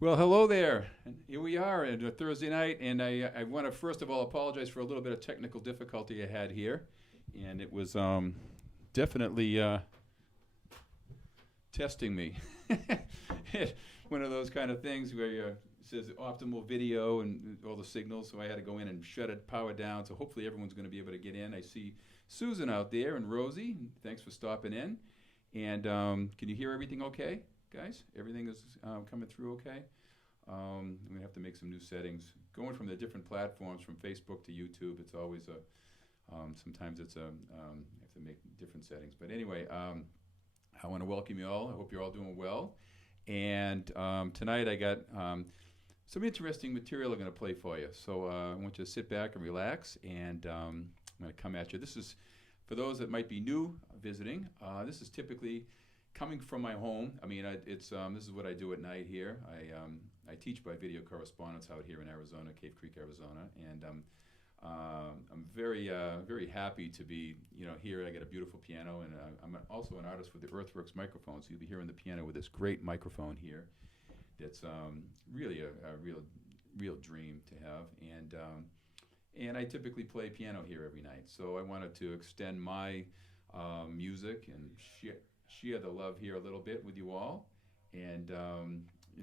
Well, hello there. And here we are on a Thursday night, and I want to first of all apologize for a little bit of technical difficulty I had here, and it was definitely testing me. One of those kind of things where it says optimal video and all the signals, so I had to go in and shut it, power down. So hopefully everyone's going to be able to get in. I see Susan out there and Rosie. Thanks for stopping in. And can you hear everything okay, guys? Everything is coming through okay? I'm going to have to make some new settings. Going from the different platforms, from Facebook to YouTube, it's always sometimes it's you have to make different settings. But anyway, I want to welcome you all. I hope you're all doing well. And tonight I got some interesting material I'm going to play for you. So I want you to sit back and relax, and I'm going to come at you. This is, for those that might be new visiting, this is typically coming from my home. I mean, this is what I do at night here. I teach by video correspondence out here in Arizona, Cave Creek, Arizona, and I'm very happy to be here. I got a beautiful piano, and I'm also an artist with the Earthworks microphone. So you'll be hearing the piano with this great microphone here. That's really a real dream to have, and I typically play piano here every night. So I wanted to extend my music and share the love here a little bit with you all, and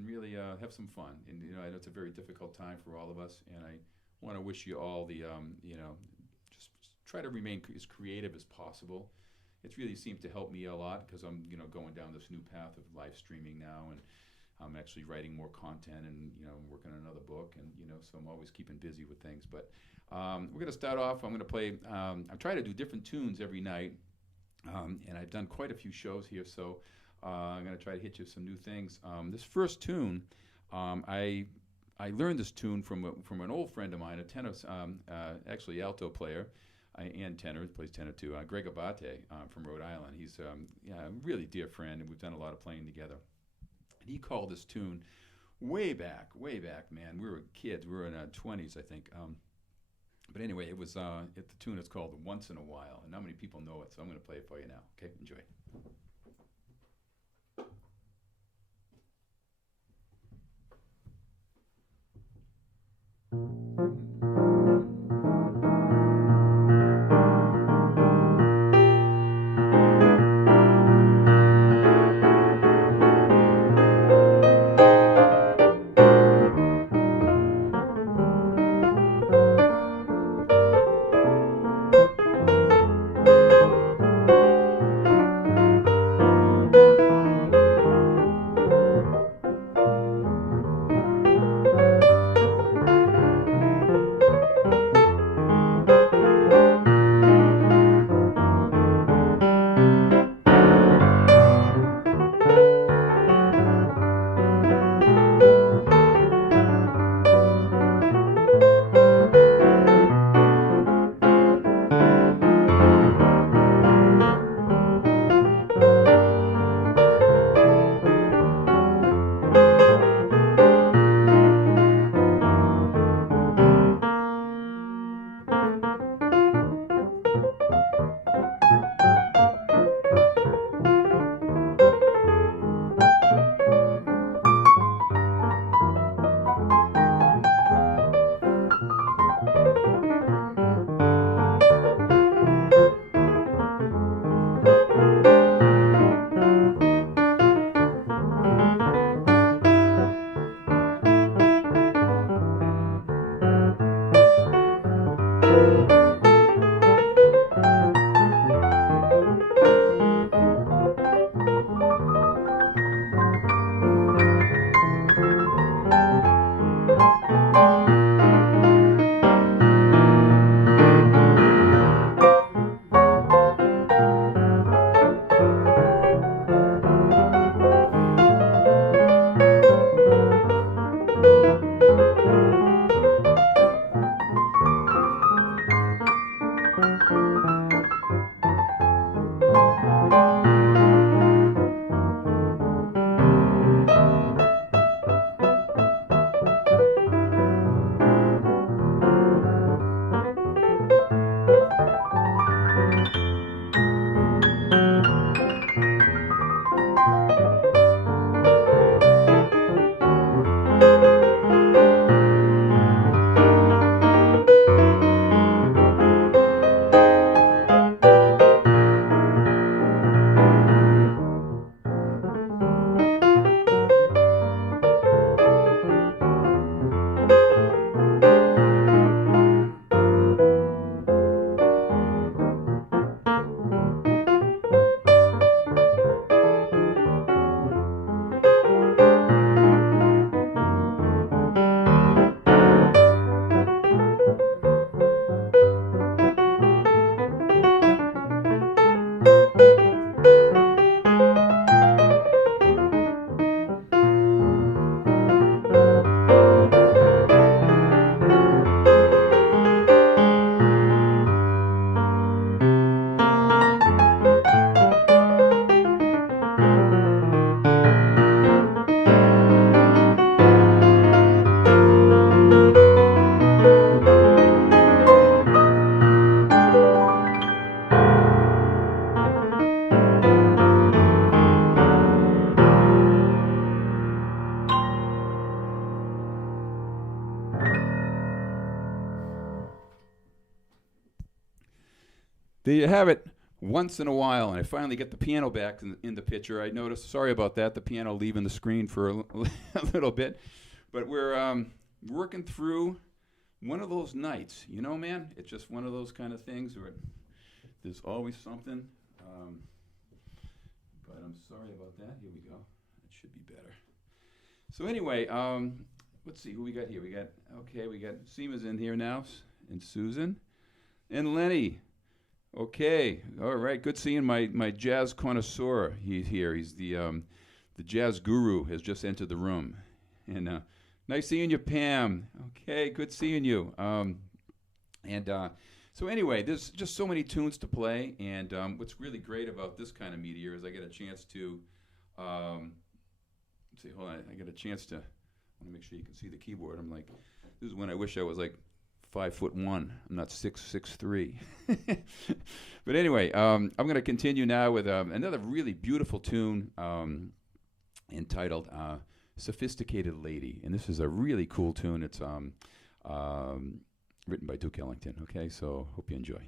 really have some fun. And I know it's a very difficult time for all of us, and I want to wish you all the just try to remain as creative as possible. It's really seemed to help me a lot because I'm going down this new path of live streaming now, and I'm actually writing more content and working on another book, and so I'm always keeping busy with things. But we're going to start off. I'm going to play. I'm trying to do different tunes every night. And I've done quite a few shows here, so I'm going to try to hit you some new things. This first tune, I learned this tune from an old friend of mine, a tenor, actually alto player, and tenor, plays tenor too, Greg Abate from Rhode Island. He's a really dear friend, and we've done a lot of playing together. And he called this tune way back, man. We were kids. We were in our 20s, I think. But anyway, it was the tune is called "Once in a While," and not many people know it, so I'm going to play it for you now. Okay, enjoy. There you have it. Once in a while, and I finally get the piano back in the picture. I noticed, sorry about that, the piano leaving the screen for a little bit. But we're working through one of those nights. You know, man, it's just one of those kind of things where there's always something. But I'm sorry about that. Here we go. It should be better. So anyway, let's see who we got here. We got Seema's in here now, and Susan, and Lenny. Okay, all right. Good seeing my jazz connoisseur. He's here. He's the jazz guru has just entered the room, and nice seeing you, Pam. Okay, good seeing you. So anyway, there's just so many tunes to play, and what's really great about this kind of meteor is I get a chance to. Let's see, hold on. I get a chance to. I want to make sure you can see the keyboard. I'm like, this is when I wish I was like 5'1". I'm not 6'3". But anyway, I'm going to continue now with another really beautiful tune entitled "Sophisticated Lady," and this is a really cool tune. It's written by Duke Ellington. Okay, so hope you enjoy.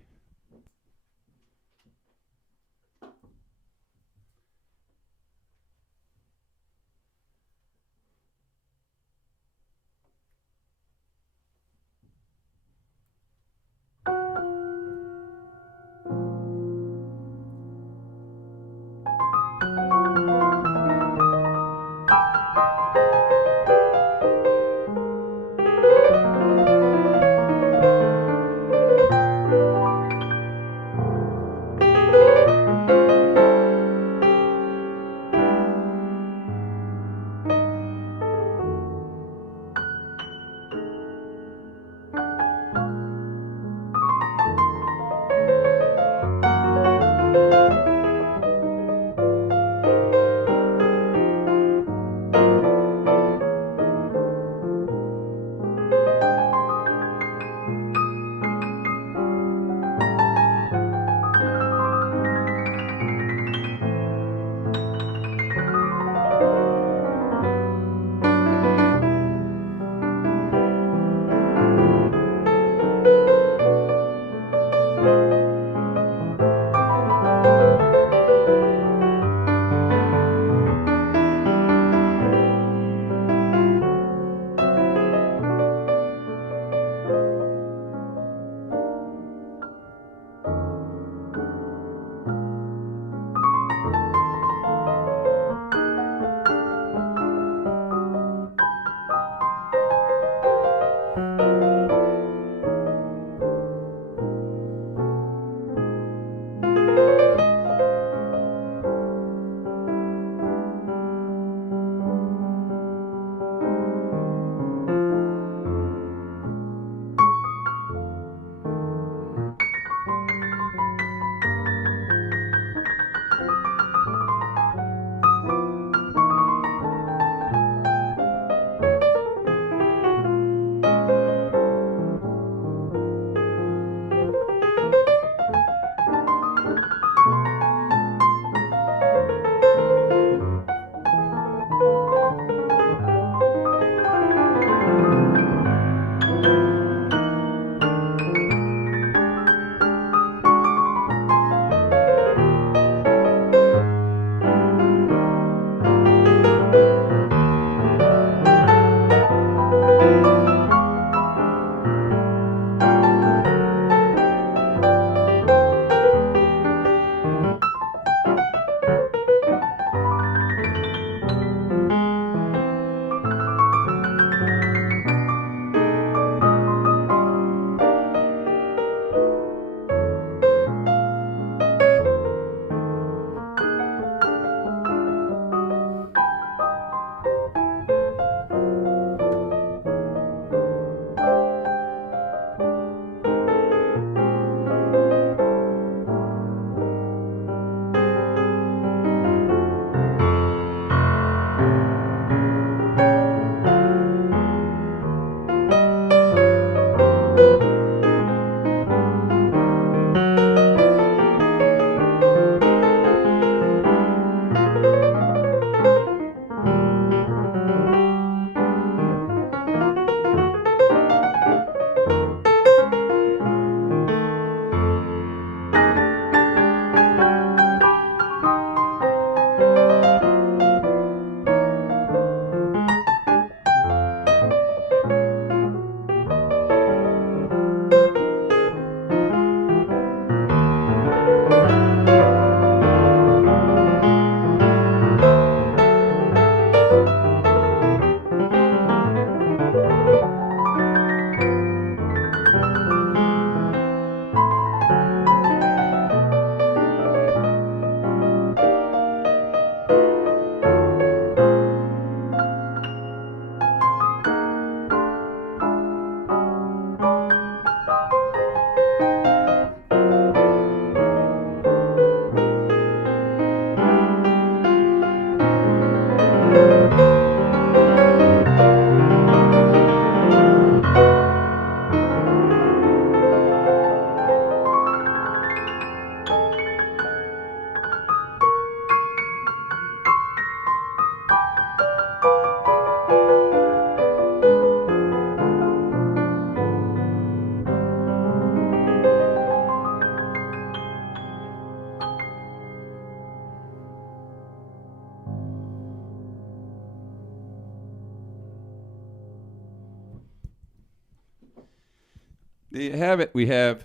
There you have it. We have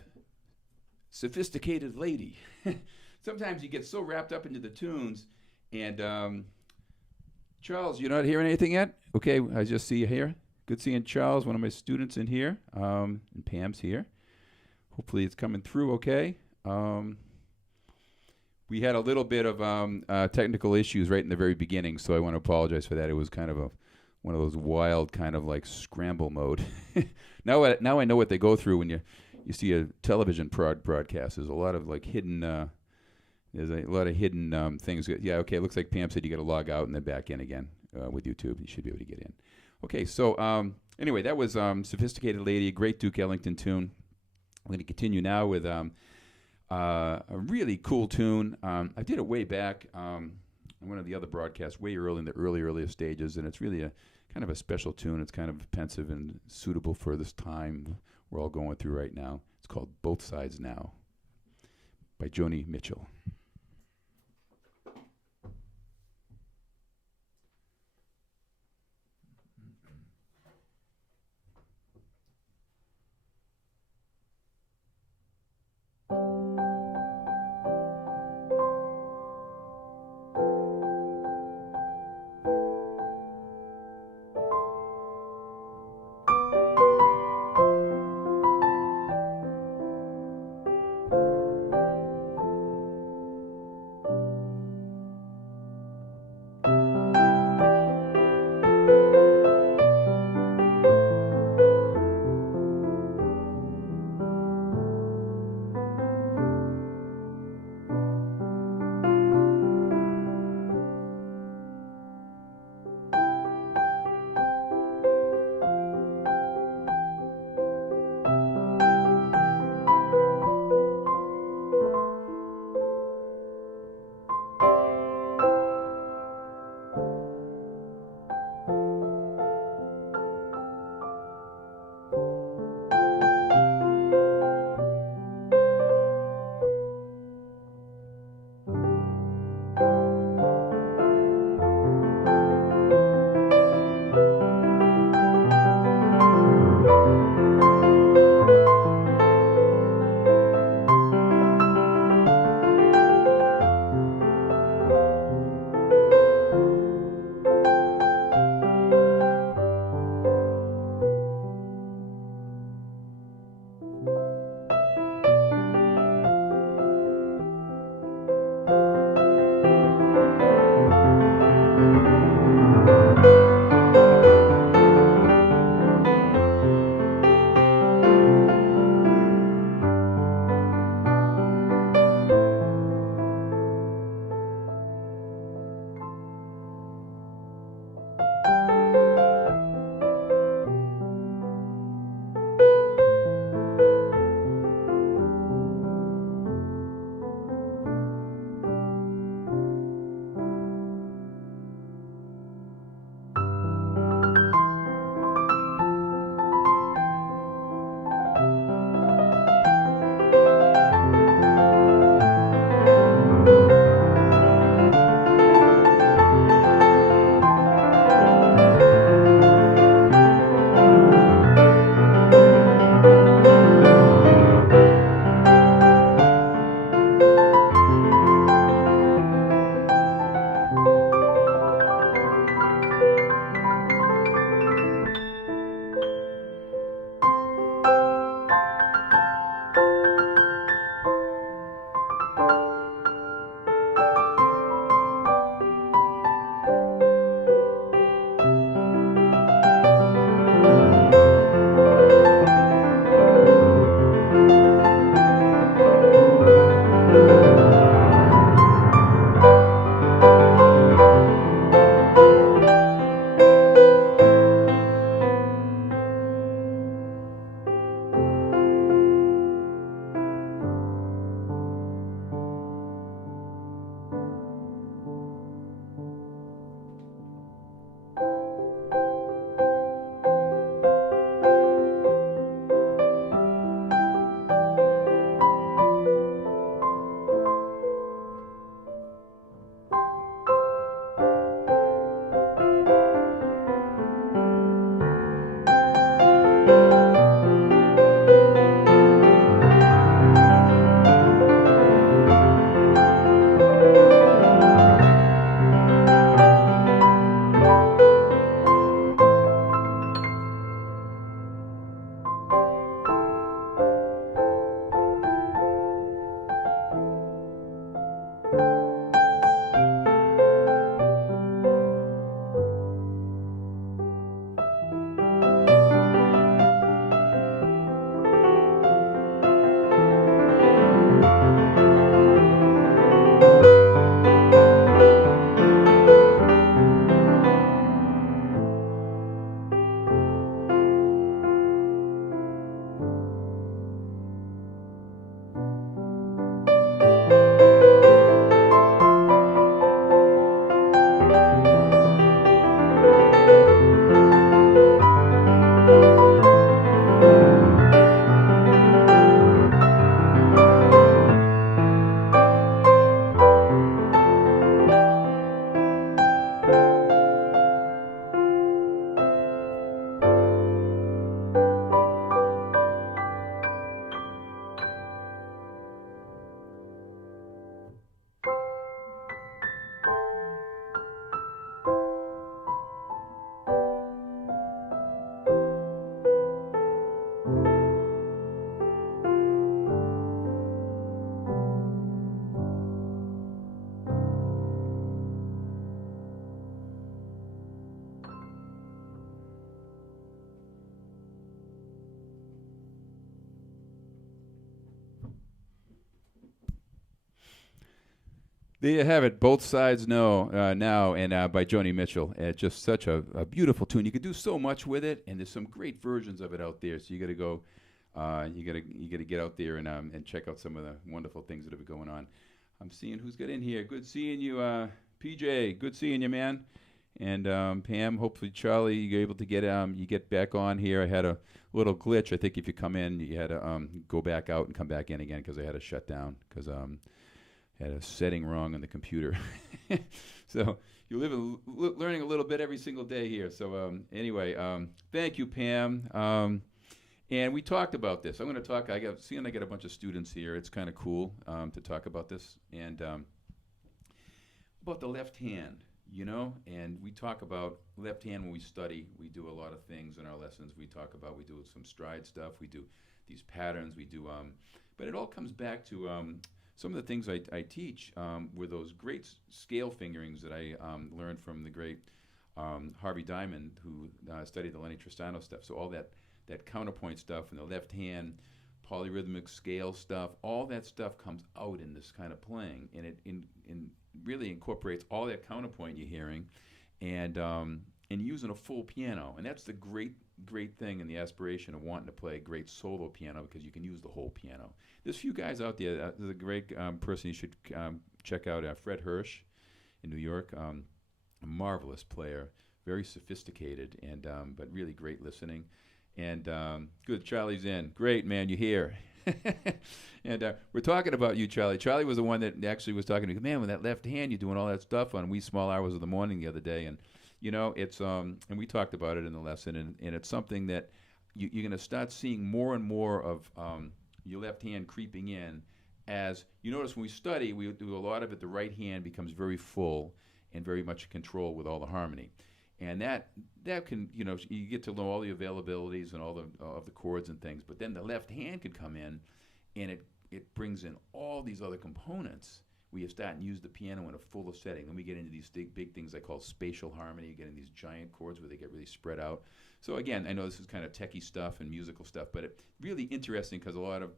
Sophisticated Lady. Sometimes you get so wrapped up into the tunes. And Charles, you're not hearing anything yet? Okay, I just see you here. Good seeing Charles, one of my students in here. And Pam's here. Hopefully it's coming through okay. We had a little bit of technical issues right in the very beginning, so I want to apologize for that. It was kind of one of those wild kind of like scramble mode. Now I know what they go through when you see a television broadcast. There's a lot of like hidden things. Yeah, okay, it looks like Pam said you got to log out and then back in again with YouTube. You should be able to get in. Okay, so anyway, that was Sophisticated Lady, a great Duke Ellington tune. I'm going to continue now with a really cool tune. I did it way back on one of the other broadcasts, way early in the earlier stages, and it's really a kind of a special tune. It's kind of pensive and suitable for this time we're all going through right now. It's called Both Sides Now by Joni Mitchell. There you have it. Both Sides Know now, and by Joni Mitchell. Just such a beautiful tune. You could do so much with it, and there's some great versions of it out there. So you got to go, you got to get out there and check out some of the wonderful things that have been going on. I'm seeing who's got in here. Good seeing you, PJ. Good seeing you, man. And Pam, hopefully Charlie, you're able to get you get back on here. I had a little glitch. I think if you come in, you had to go back out and come back in again because I had to shut down because had a setting wrong on the computer. So you live learning a little bit every single day here. So anyway, thank you, Pam. And we talked about this. I'm going to talk. I got a bunch of students here. It's kind of cool to talk about this and about the left hand. You know, and we talk about left hand when we study. We do a lot of things in our lessons. We do some stride stuff. We do these patterns. We do, but it all comes back to some of the things I teach were those great scale fingerings that I learned from the great Harvey Diamond, who studied the Lenny Tristano stuff. So all that counterpoint stuff and the left hand polyrhythmic scale stuff, all that stuff comes out in this kind of playing, and it really incorporates all that counterpoint you're hearing, and using a full piano. And that's the great thing in the aspiration of wanting to play a great solo piano, because you can use the whole piano. There's a few guys out there. There's a great person you should check out, Fred Hirsch in New York. A marvelous player, very sophisticated, and but really great listening. And good, Charlie's in. Great, man, you're here. And we're talking about you, Charlie. Charlie was the one that actually was talking to me. Man, with that left hand, you're doing all that stuff on wee small hours of the morning the other day. And, you know, it's, and we talked about it in the lesson, and it's something that you're going to start seeing more and more of your left hand creeping in. As you notice when we study, we do a lot of it, the right hand becomes very full and very much in control with all the harmony. And that can, you know, you get to know all the availabilities and all the of the chords and things, but then the left hand could come in, and it brings in all these other components. We start and use the piano in a fuller setting. Then we get into these big things I call spatial harmony. You get in these giant chords where they get really spread out. So again, I know this is kind of techie stuff and musical stuff, but it's really interesting because a lot of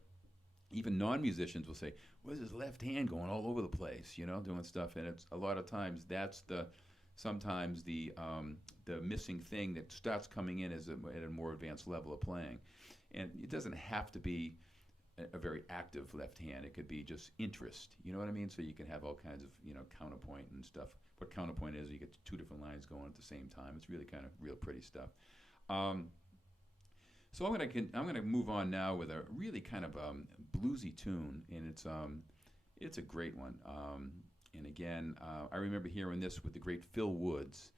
even non-musicians will say, "Where's his left hand going all over the place?" You know, doing stuff, and it's a lot of times that's sometimes the missing thing that starts coming in at a more advanced level of playing. And it doesn't have to be a very active left hand. It could be just interest, you know what I mean? So you can have all kinds of, you know, counterpoint and stuff. What counterpoint is, you get two different lines going at the same time. It's really kind of real pretty stuff. So I'm gonna move on now with a really kind of bluesy tune, and it's a great one. And again, I remember hearing this with the great Phil Woods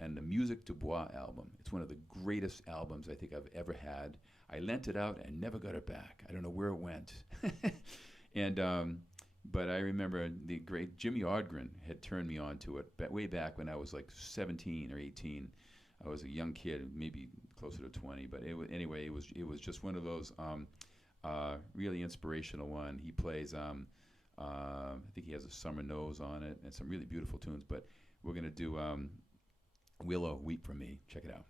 and the Musique du Bois album. It's one of the greatest albums I think I've ever had. I lent it out and never got it back. I don't know where it went. And but I remember the great Jimmy Odgren had turned me on to it way back when I was like 17 or 18. I was a young kid, maybe closer to 20. But anyway, it was just one of those really inspirational one. He plays. I think he has a Summer Nose on it and some really beautiful tunes. But we're going to do Willow Weep For Me. Check it out.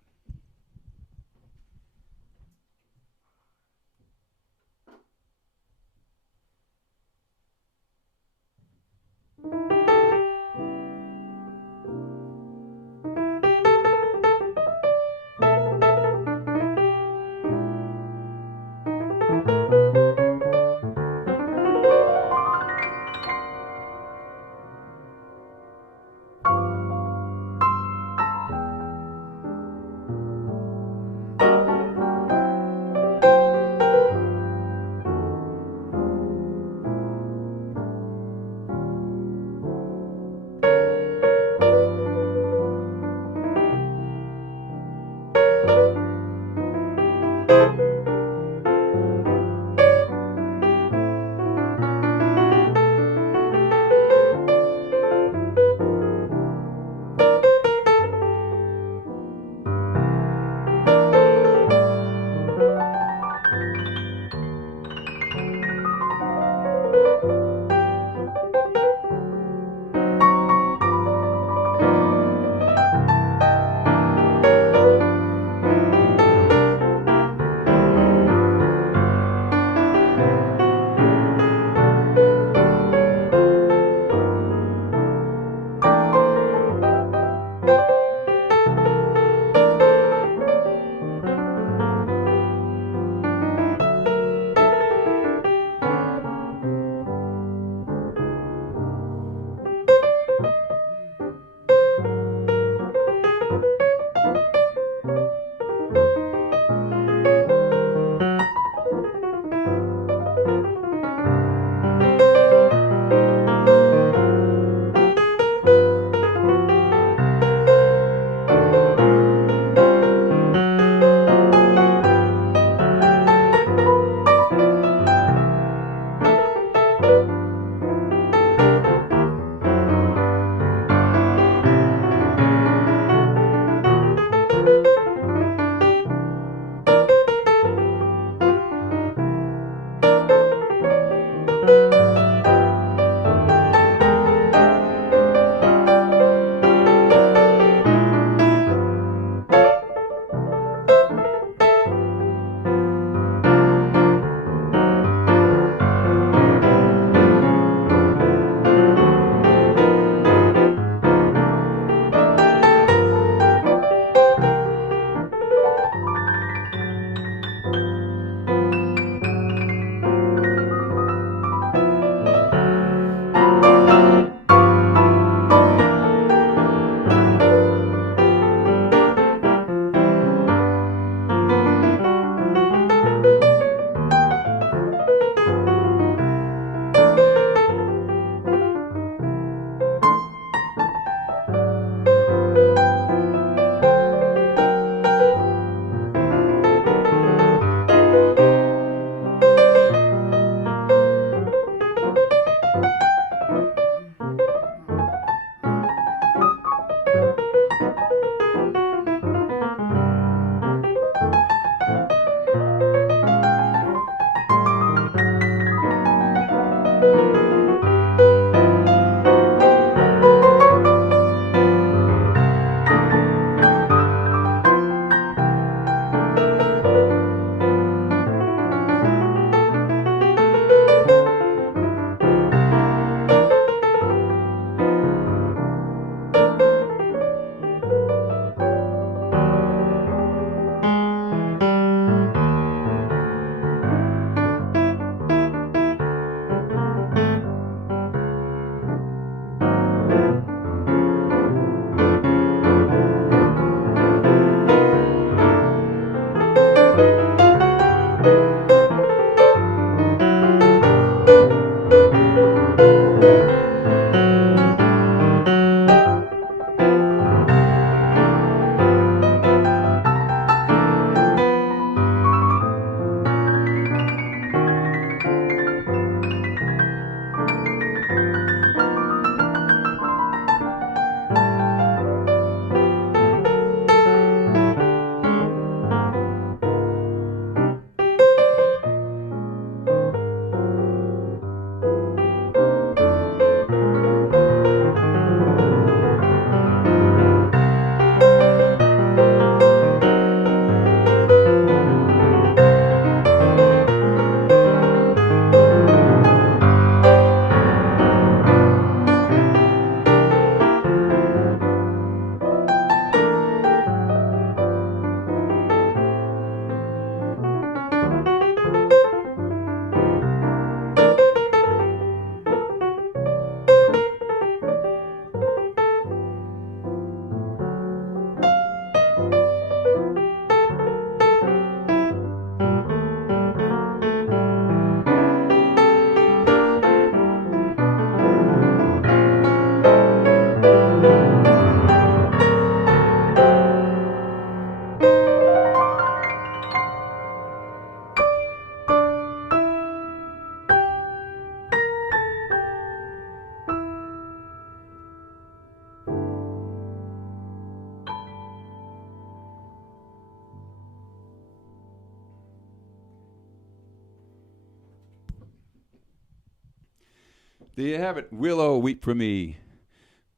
There you have it. Willow Weep For Me.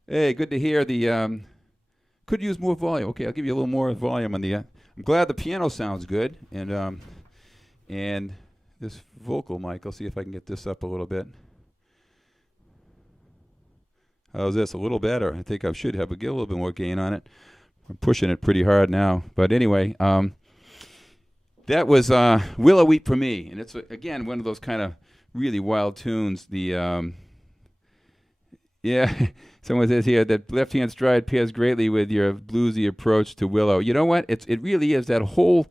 Hey, good to hear the, could use more volume. Okay, I'll give you a little more volume on the, I'm glad the piano sounds good. And this vocal mic, I'll see if I can get this up a little bit. How's this? A little better. I think I should have get a little bit more gain on it. I'm pushing it pretty hard now. But anyway, that was Willow Weep For Me. And it's, again, one of those kind of really wild tunes. The, yeah, someone says here that left-hand stride pairs greatly with your bluesy approach to Willow. You know what? It really is that whole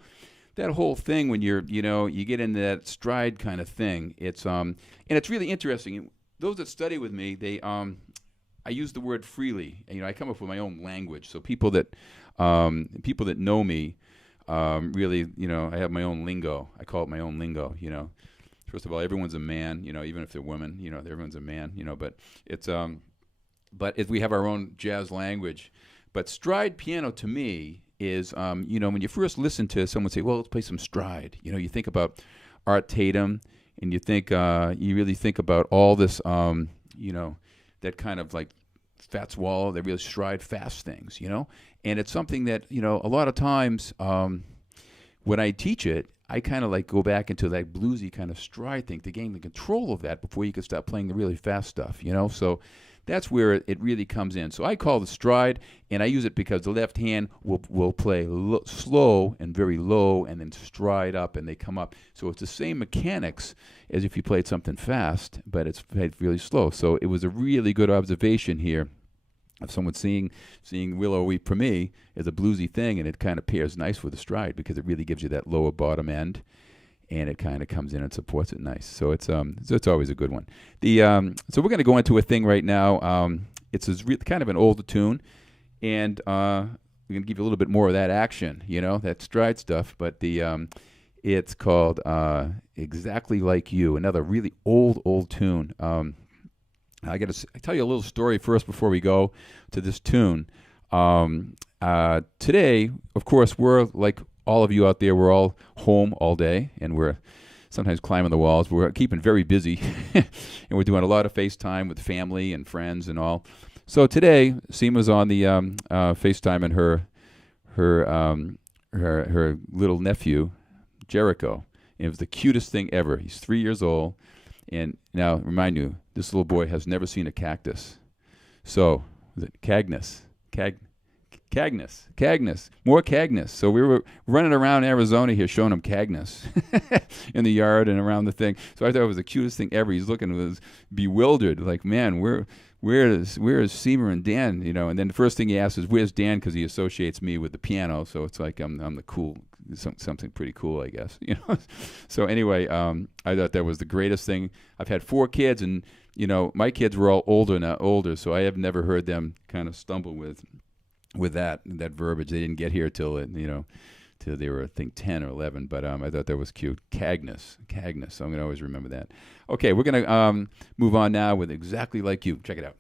thing when you get into that stride kind of thing. It's and it's really interesting. Those that study with me, I use the word freely. And, I come up with my own language. So people that know me, really, I have my own lingo. I call it my own lingo. First of all, everyone's a man. Even if they're women, everyone's a man. But it's we have our own jazz language. But stride piano to me is, when you first listen to someone say, "Well, let's play some stride." You think about Art Tatum, and you really think about all this, that kind of like Fats Waller, they really stride fast things, And it's something that, a lot of times when I teach it, I kind of like go back into that bluesy kind of stride thing to gain the control of that before you can start playing the really fast stuff, So that's where it really comes in. So I call the stride, and I use it because the left hand will play slow and very low and then stride up, and they come up. So it's the same mechanics as if you played something fast, but it's played really slow. So it was a really good observation here of someone seeing Willow Weep For Me as a bluesy thing, and it kind of pairs nice with the stride because it really gives you that lower bottom end, and it kind of comes in and supports it nice. So it's always a good one. So we're going to go into a thing right now. It's kind of an older tune, and we're going to give you a little bit more of that action, that stride stuff. But it's called Exactly Like You, another really old tune. I tell you a little story first before we go to this tune. Today, of course, we're like all of you out there, we're all home all day, and we're sometimes climbing the walls. We're keeping very busy, and we're doing a lot of FaceTime with family and friends and all. So today, Seema's on the FaceTime and her little nephew, Jericho. And it was the cutest thing ever. He's 3 years old. And now, remind you, this little boy has never seen a cactus. So, was it Cagnus? Cagnus. More Cagnus. So we were running around Arizona here showing him Cagnus in the yard and around the thing. So I thought it was the cutest thing ever. He's looking, was bewildered, like, man, where is Seema and Dan? And then the first thing he asks is, where's Dan? Because he associates me with the piano. So it's like I'm the cool, something pretty cool, I guess. So anyway, I thought that was the greatest thing. I've had 4 kids, and my kids were all older, so I have never heard them kind of stumble with that verbiage. They didn't get here till they were, I think, 10 or 11. But I thought that was cute. Cagnus. So I'm gonna always remember that. Okay, we're gonna move on now with Exactly Like You. Check it out.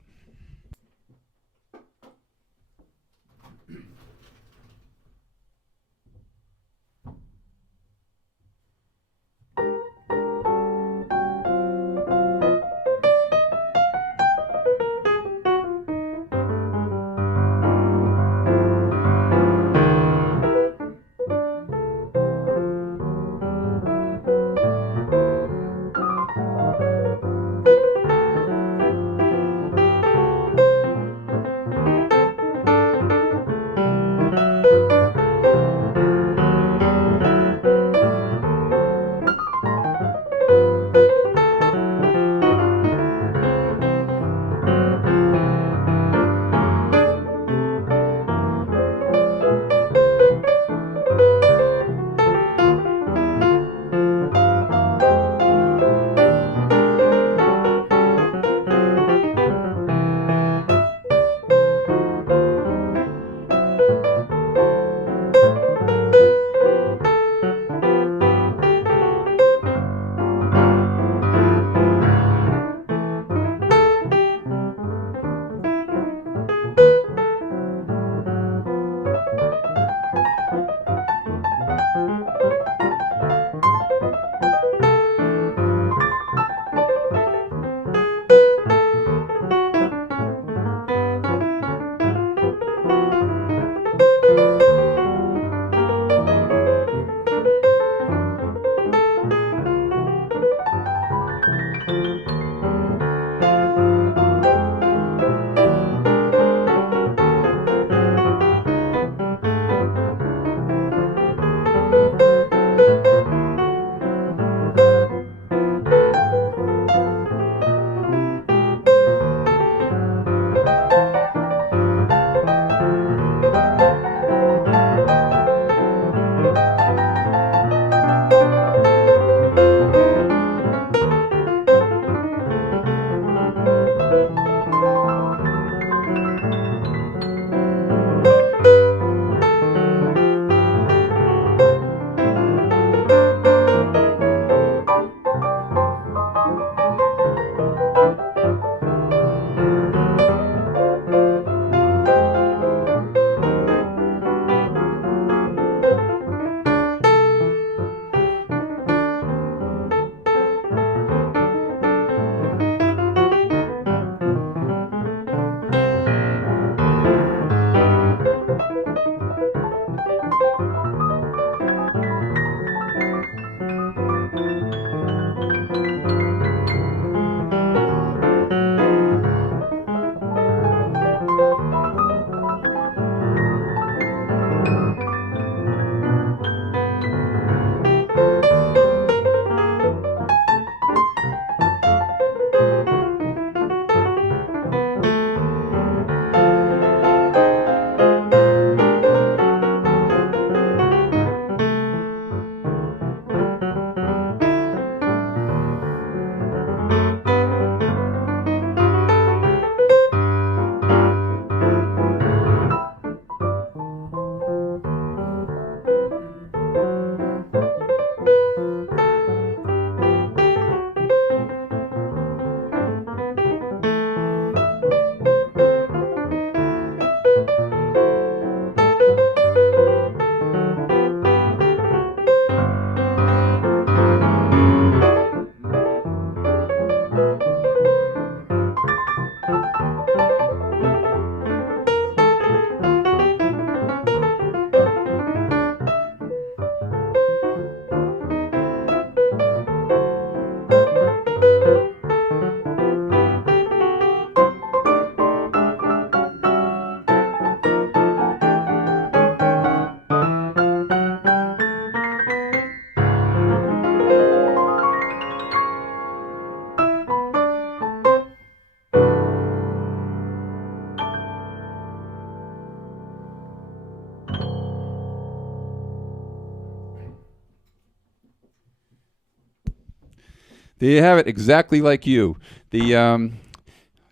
There you have it, exactly like you. The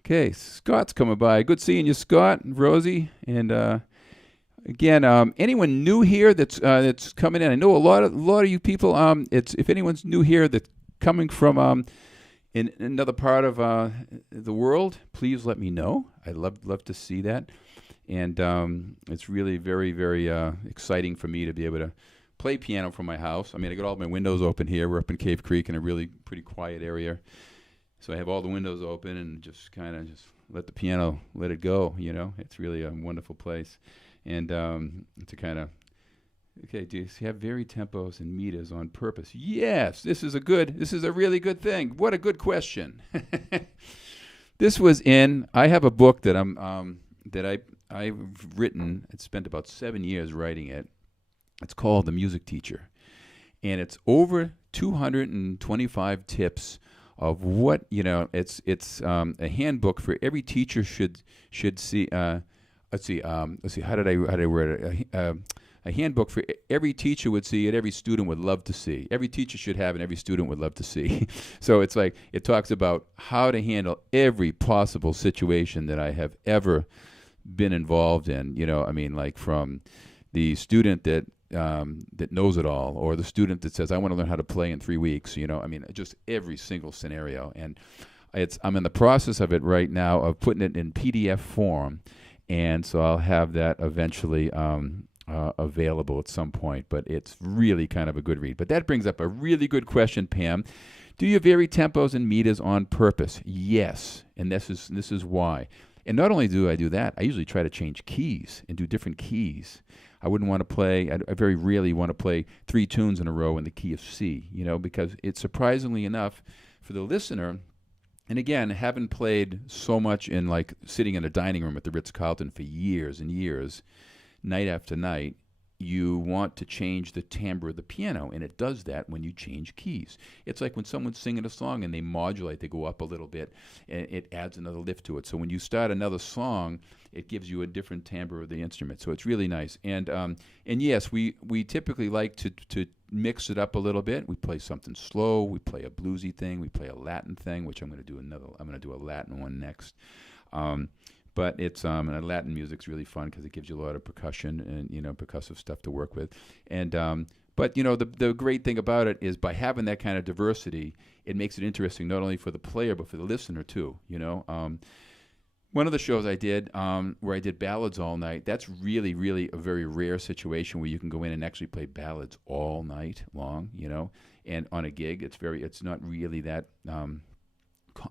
okay, Scott's coming by. Good seeing you, Scott, and Rosie, and again, anyone new here that's coming in. I know a lot of you people. It's if anyone's new here that's coming from in another part of the world, please let me know. I'd love to see that, and it's really very very exciting for me to be able to play piano from my house. I mean, I got all my windows open here. We're up in Cave Creek in a really pretty quiet area. So I have all the windows open and just kind of just let the piano, let it go, you know. It's really a wonderful place. And to kind of, okay, do you have varied tempos and meters on purpose? Yes, this is a really good thing. What a good question. This was I have a book that I've written. I spent about 7 years writing it. It's called The Music Teacher, and it's over 225 tips of what, you know. It's a handbook for every teacher should see. Let's see. How did I word it? A handbook for every teacher would see and every student would love to see. Every teacher should have and every student would love to see. So it's like it talks about how to handle every possible situation that I have ever been involved in. You know, I mean, like from the student that knows it all, or the student that says, I want to learn how to play in 3 weeks, you know. I mean, just every single scenario. And I'm in the process of it right now of putting it in PDF form, and so I'll have that eventually available at some point. But it's really kind of a good read. But that brings up a really good question, Pam. Do you vary tempos and meters on purpose? Yes, and this is why. And not only do I do that, I usually try to change keys and do different keys. I wouldn't want to play, I very rarely want to play 3 tunes in a row in the key of C, you know, because it's surprisingly enough for the listener. And again, having played so much in like sitting in a dining room at the Ritz-Carlton for years and years, night after night, you want to change the timbre of the piano, and it does that when you change keys. It's like when someone's singing a song and they modulate, they go up a little bit, and it adds another lift to it. So when you start another song, it gives you a different timbre of the instrument. So it's really nice. And yes, we typically like to mix it up a little bit. We play something slow. We play a bluesy thing. We play a Latin thing, which I'm going to do a Latin one next. But it's and Latin music's really fun because it gives you a lot of percussion and, you know, percussive stuff to work with. And but you know, the great thing about it is by having that kind of diversity, it makes it interesting not only for the player but for the listener too. You know, one of the shows I did where I did ballads all night. That's really, really a very rare situation where you can go in and actually play ballads all night long. You know, and on a gig, it's not really that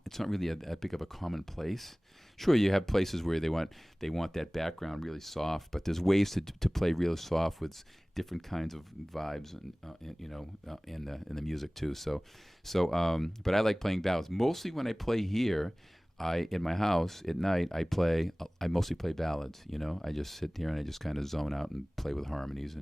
it's not really that big of a commonplace. Sure, you have places where they want that background really soft, but there's ways to play real soft with different kinds of vibes and you know, in the music too. So but I like playing ballads mostly when I play here. In my house at night, I mostly play ballads. You know, I just sit here and I just kind of zone out and play with harmonies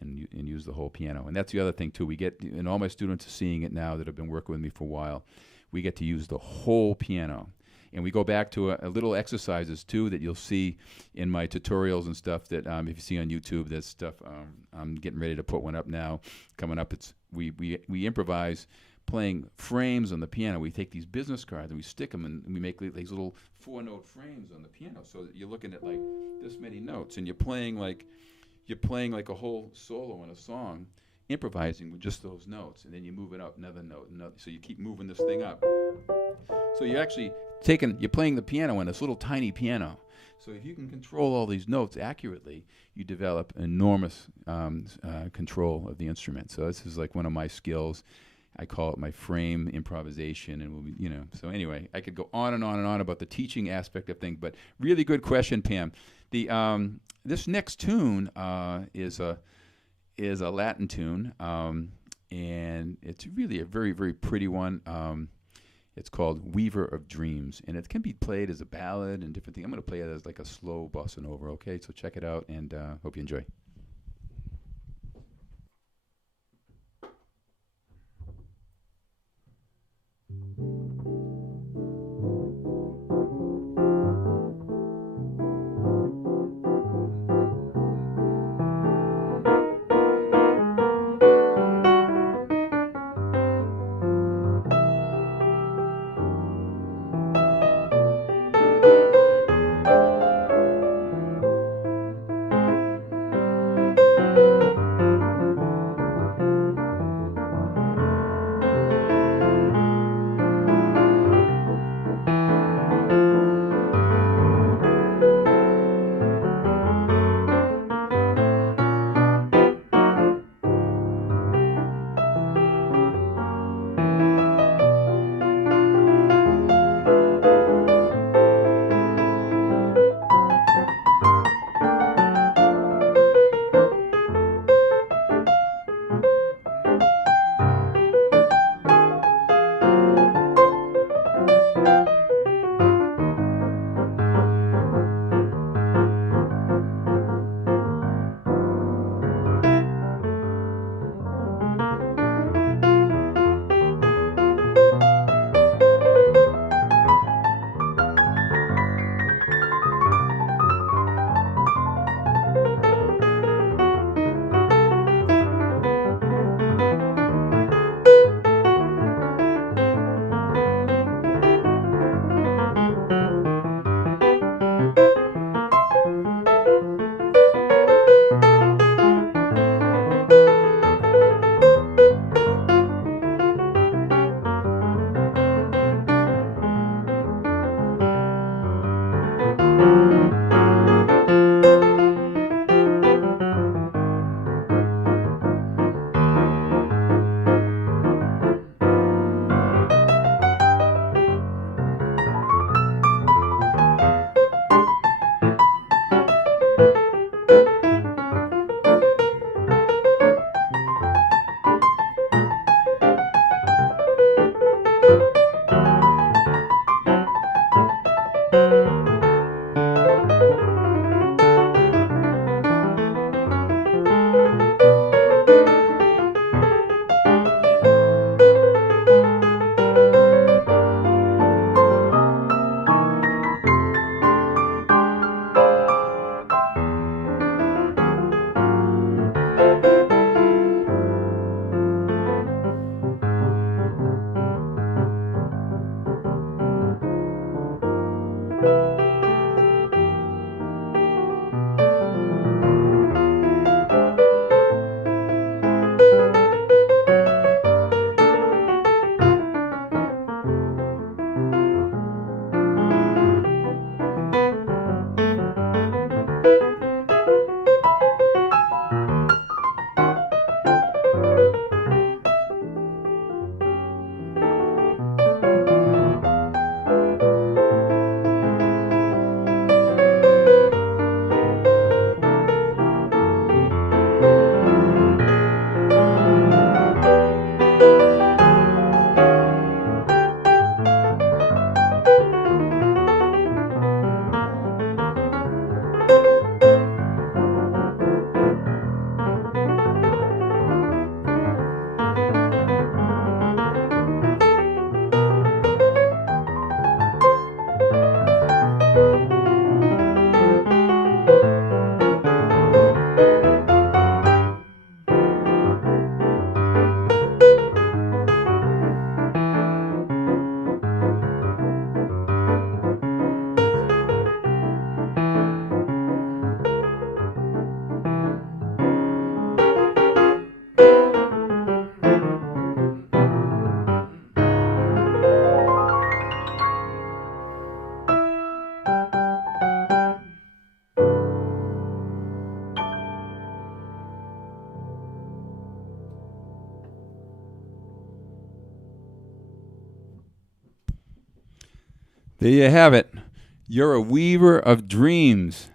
and use the whole piano. And that's the other thing too. We get, and all my students are seeing it now that have been working with me for a while. We get to use the whole piano. And we go back to a little exercises too that you'll see in my tutorials and stuff that if you see on YouTube, there's stuff. I'm getting ready to put one up now. Coming up, we improvise playing frames on the piano. We take these business cards and we stick them and we make these little 4-note frames on the piano, so that you're looking at like this many notes and you're playing like a whole solo in a song, improvising with just those notes, and then you move it up another note, so you keep moving this thing up. So you're actually you're playing the piano on this little tiny piano. So if you can control all these notes accurately, you develop enormous control of the instrument. So this is like one of my skills. I call it my frame improvisation, and you know. So anyway, I could go on and on and on about the teaching aspect of things, but really good question, Pam. The this next tune is a Latin tune, and it's really a very, very pretty one. It's called Weaver of Dreams, and it can be played as a ballad and different things. I'm going to play it as like a slow bossa nova, okay? So check it out, and hope you enjoy. There you have it. You're a weaver of dreams.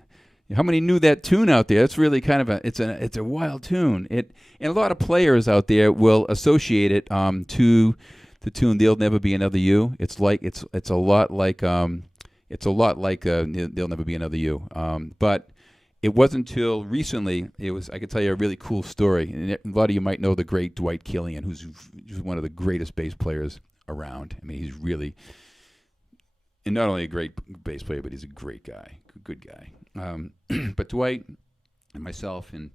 How many knew that tune out there? It's really kind of it's a wild tune. And a lot of players out there will associate it to the tune "There'll Never Be Another You." It's a lot like "There'll Never Be Another You." But it wasn't until recently. I could tell you a really cool story. And a lot of you might know the great Dwight Killian, who's one of the greatest bass players around. I mean, he's really, and not only a great bass player, but he's a great guy, good guy. But Dwight and myself and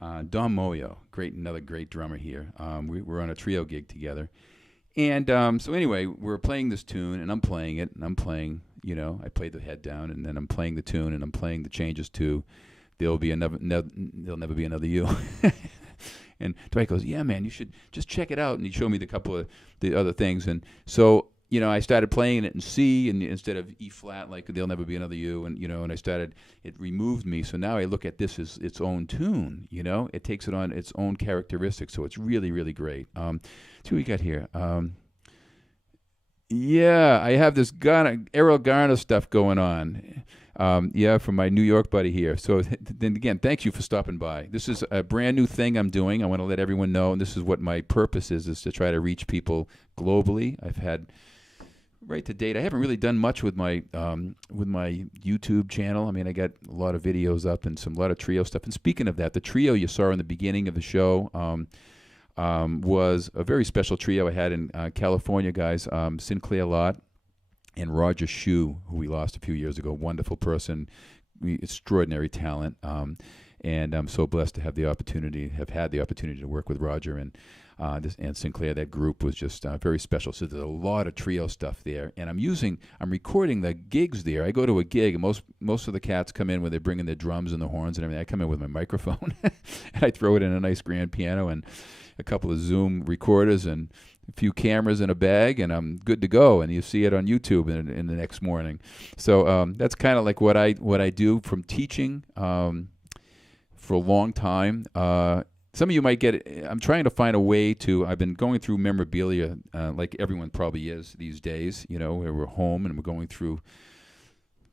Don Moyo, another great drummer here. We were on a trio gig together, and so anyway, we're playing this tune, and I'm playing it, and I'm playing. I played the head down, and then I'm playing the tune, and I'm playing the changes to "There'll Never Be Another You." And Dwight goes, "Yeah, man, you should just check it out." And he showed me the couple of the other things, and so. I started playing it in C and instead of E flat, like "There'll Never Be Another You," and it removed me. So now I look at this as its own tune. It takes it on its own characteristics. So it's really, really great. See what we got here. Yeah, I have this Errol Garner stuff going on. From my New York buddy here. So then again, thank you for stopping by. This is a brand new thing I'm doing. I want to let everyone know, and this is what my purpose is to try to reach people globally. I've had, right to date, I haven't really done much with my YouTube channel. I mean, I got a lot of videos up and a lot of trio stuff. And speaking of that, the trio you saw in the beginning of the show was a very special trio I had in California, guys. Sinclair Lott and Roger Shew, who we lost a few years ago. Wonderful person, extraordinary talent. And I'm so blessed to have had the opportunity to work with Roger and Sinclair. That group was just very special. So there's a lot of trio stuff there, and I'm recording the gigs there. I go to a gig, and most of the cats come in when they're bringing their drums and the horns and everything. I come in with my microphone, and I throw it in a nice grand piano and a couple of Zoom recorders and a few cameras in a bag, and I'm good to go. And you see it on YouTube in the next morning. So that's kind of like what I do from teaching for a long time. Some of you might get it. I'm trying to find a way to. I've been going through memorabilia, like everyone probably is these days. Where we're home and we're going through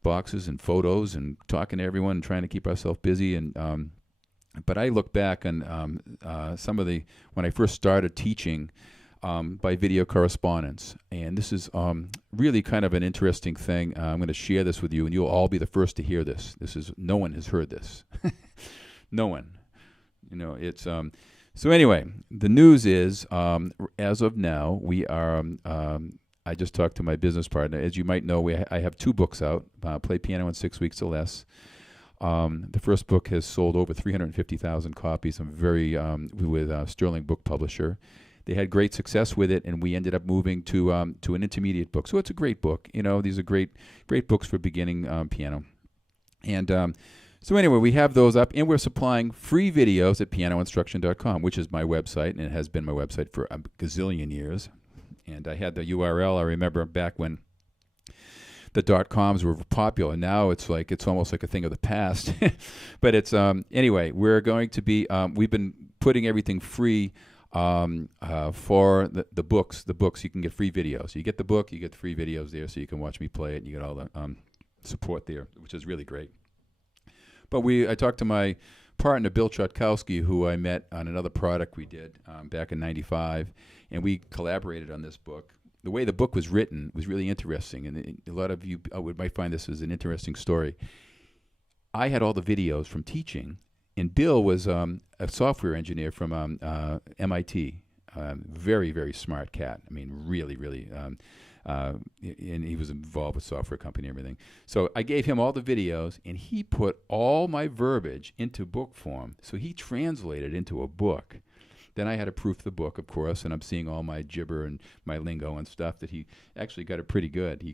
boxes and photos and talking to everyone and trying to keep ourselves busy. And but I look back on when I first started teaching by video correspondence, and this is really kind of an interesting thing. I'm going to share this with you, and you'll all be the first to hear this. No one has heard this. No one. It's so anyway, the news is as of now, we are I just talked to my business partner. As you might know, I have 2 books out, Play Piano in 6 Weeks or Less. The first book has sold over 350,000 copies. I'm very with Sterling Book Publisher. They had great success with it, and we ended up moving to an intermediate book. So it's a great book. These are great books for beginning piano. And so anyway, we have those up, and we're supplying free videos at pianoinstruction.com, which is my website, and it has been my website for a gazillion years. And I had the URL, I remember back when the .coms were popular. Now it's almost like a thing of the past. But it's, anyway, we're going to be, we've been putting everything free for the books. The books, you can get free videos. So you get the book, you get the free videos there, so you can watch me play it, and you get all the support there, which is really great. But I talked to my partner, Bill Chotkowski, who I met on another product we did back in '95, and we collaborated on this book. The way the book was written was really interesting, and a lot of you might find this as an interesting story. I had all the videos from teaching, and Bill was a software engineer from MIT. Very, very smart cat. I mean, really, really. And he was involved with software company and everything. So I gave him all the videos, and he put all my verbiage into book form. So he translated into a book. Then I had to proof the book, of course, and I'm seeing all my gibber and my lingo and stuff that he actually got it pretty good. And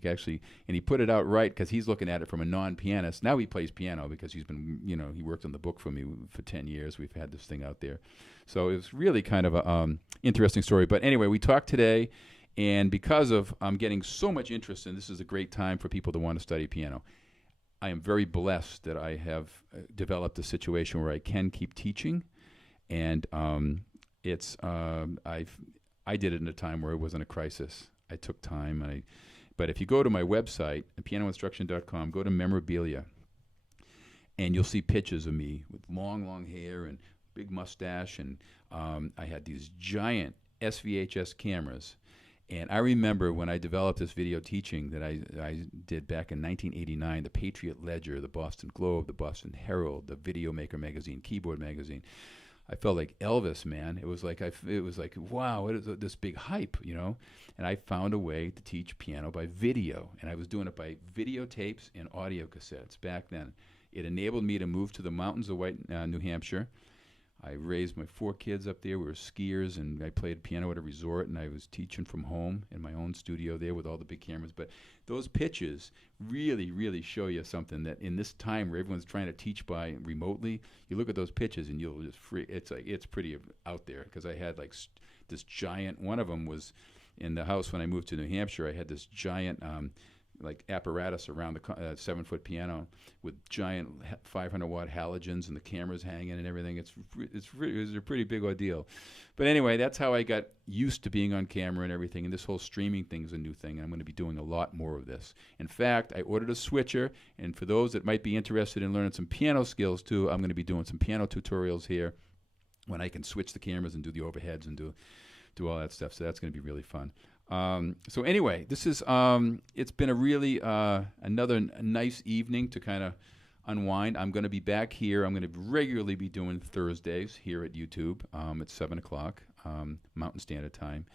he put it out right because he's looking at it from a non-pianist. Now he plays piano because he's been, he worked on the book for me for 10 years. We've had this thing out there. So it was really kind of a interesting story. But anyway, we talked today. And because of I'm getting so much interest, and this is a great time for people to want to study piano, I am very blessed that I have developed a situation where I can keep teaching, and I did it in a time where it wasn't a crisis. I took time, But if you go to my website, pianoinstruction.com, go to memorabilia, and you'll see pictures of me with long, long hair and big mustache. And I had these giant SVHS cameras. And I remember when I developed this video teaching that I did back in 1989, the Patriot Ledger, the Boston Globe, the Boston Herald, the Video Maker magazine, Keyboard magazine. I felt like Elvis, man. It was like wow, it is this big hype, you know. And I found a way to teach piano by video, and I was doing it by videotapes and audio cassettes back then. It enabled me to move to the mountains of New Hampshire. I raised my 4 kids up there. We were skiers, and I played piano at a resort, and I was teaching from home in my own studio there with all the big cameras. But those pictures really, really show you something that in this time where everyone's trying to teach by remotely, you look at those pictures and you'll just it's pretty out there, because I had like this giant, one of them was in the house when I moved to New Hampshire. I had this giant like apparatus around the 7-foot piano with giant 500-watt halogens and the cameras hanging and everything. It was a pretty big ordeal. But anyway, that's how I got used to being on camera and everything. And this whole streaming thing is a new thing. And I'm going to be doing a lot more of this. In fact, I ordered a switcher. And for those that might be interested in learning some piano skills too, I'm going to be doing some piano tutorials here when I can switch the cameras and do the overheads and do all that stuff. So that's going to be really fun. So anyway, this is it's been a really another nice evening to kind of unwind. I'm going to be back here. I'm going to regularly be doing Thursdays here at YouTube at 7 o'clock Mountain Standard Time.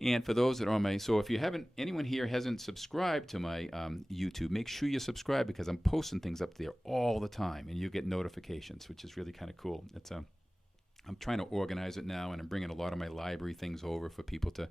And for those that are on my, so if you haven't, anyone here hasn't subscribed to my YouTube, make sure you subscribe, because I'm posting things up there all the time, and you get notifications, which is really kind of cool. It's I'm trying to organize it now, and I'm bringing a lot of my library things over for people to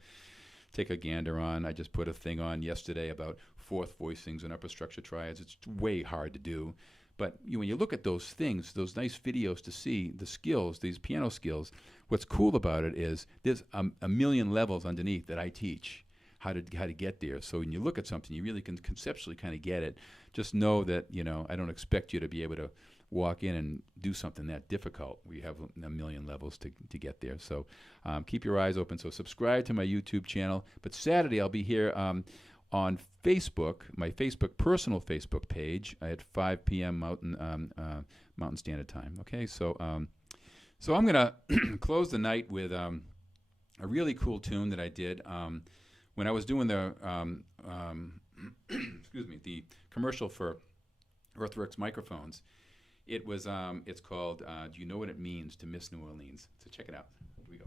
take a gander on. I just put a thing on yesterday about fourth voicings and upper structure triads. It's way hard to do. But when you look at those things, those nice videos to see the skills, these piano skills, what's cool about it is there's a million levels underneath that I teach how to get there. So when you look at something, you really can conceptually kind of get it. Just know that, you know, I don't expect you to be able to walk in and do something that difficult. We have a million levels to get there. So keep your eyes open. So subscribe to my YouTube channel. But Saturday I'll be here on Facebook, my personal Facebook page at 5 p.m. Mountain Standard Time. Okay, so so I'm gonna close the night with a really cool tune that I did when I was doing the excuse me, the commercial for Earthworks microphones. It was it's called Do You Know What It Means to Miss New Orleans? So check it out. Here we go.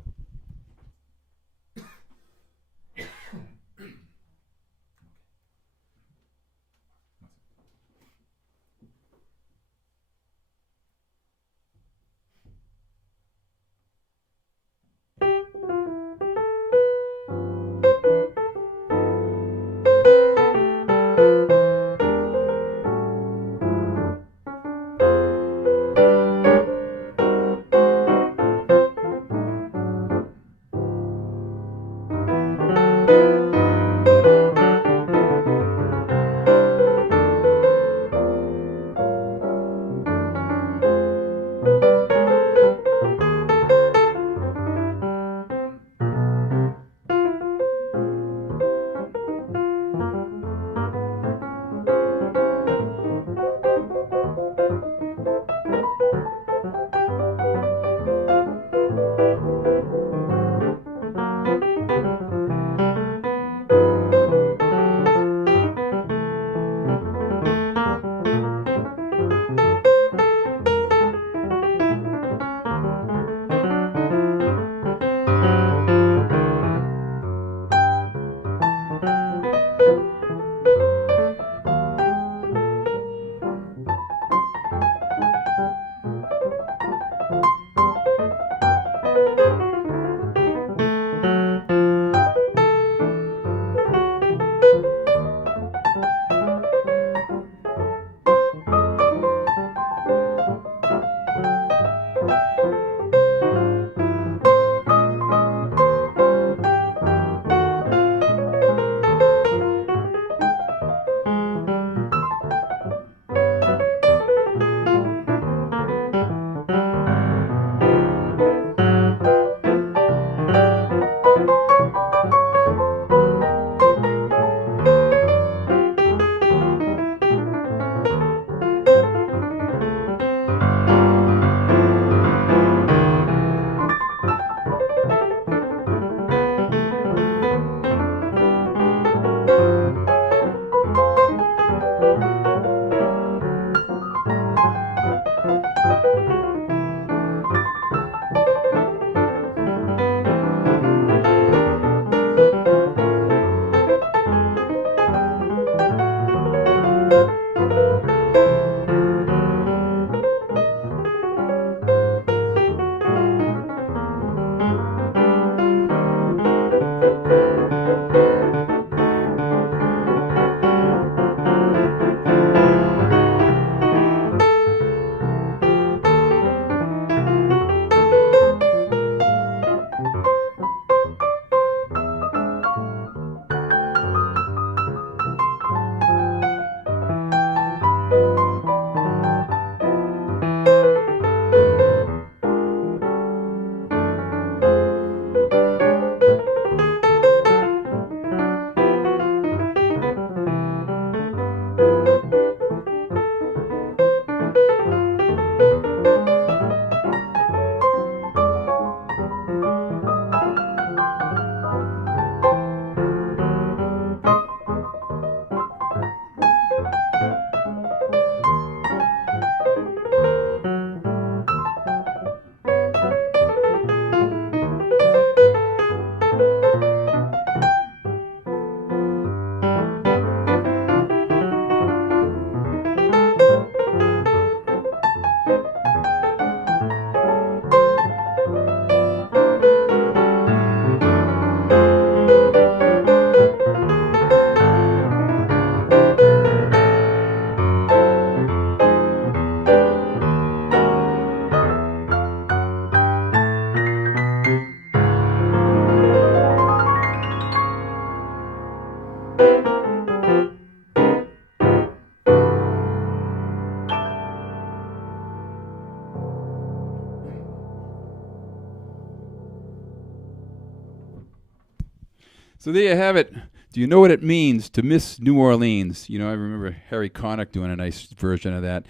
So there you have it. Do you know what it means to miss New Orleans? You know, I remember Harry Connick doing a nice version of that.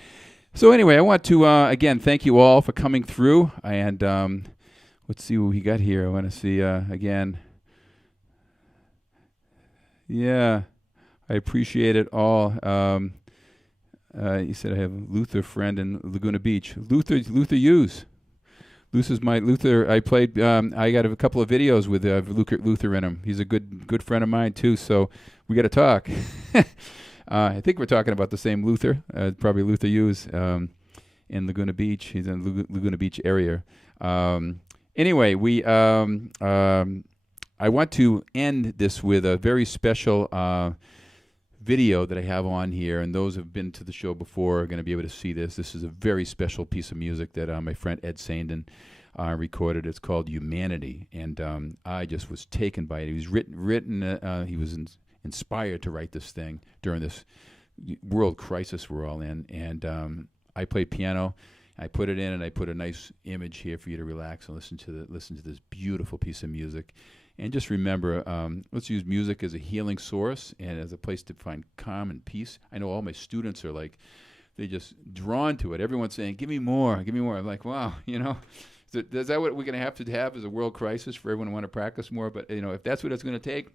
So anyway, I want to, again, thank you all for coming through. And let's see what we got here. I want to see, again. Yeah, I appreciate it all. You said I have a Luther friend in Laguna Beach. Luther Hughes. Luther. I played. I got a couple of videos with Luther in them. He's a good friend of mine too. So we got to talk. I think we're talking about the same Luther. Probably Luther Hughes in Laguna Beach. He's in Laguna Beach area. Anyway, I want to end this with a very special video that I have on here, and those who have been to the show before are going to be able to see this. This is a very special piece of music that my friend Ed Saindon recorded. It's called Humanity, and I just was taken by it. He was he was inspired to write this thing during this world crisis we're all in, and I played piano. I put it in, and I put a nice image here for you to relax and listen to this beautiful piece of music. And just remember, let's use music as a healing source and as a place to find calm and peace. I know all my students are like, they're just drawn to it. Everyone's saying, give me more, give me more. I'm like, wow, you know, is that what we're going to have as a world crisis for everyone to want to practice more? But, you know, if that's what it's going to take,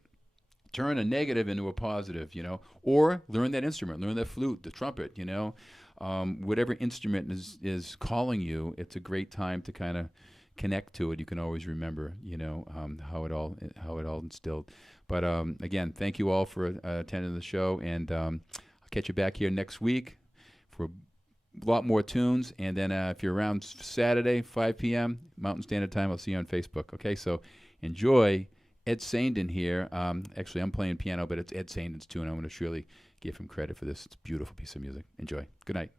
turn a negative into a positive, you know, or learn that instrument, learn that flute, the trumpet, you know. Whatever instrument is calling you, it's a great time to kind of connect to it. You can always remember, you know, how it all instilled. But again, thank you all for attending the show, and I'll catch you back here next week for a lot more tunes. And then if you're around Saturday, 5 p.m. Mountain Standard Time, I'll see you on Facebook. Okay, so enjoy Ed Saindon here. Actually, I'm playing piano, but it's Ed Saindon's tune. I want to surely give him credit for this. It's a beautiful piece of music. Enjoy. Good night.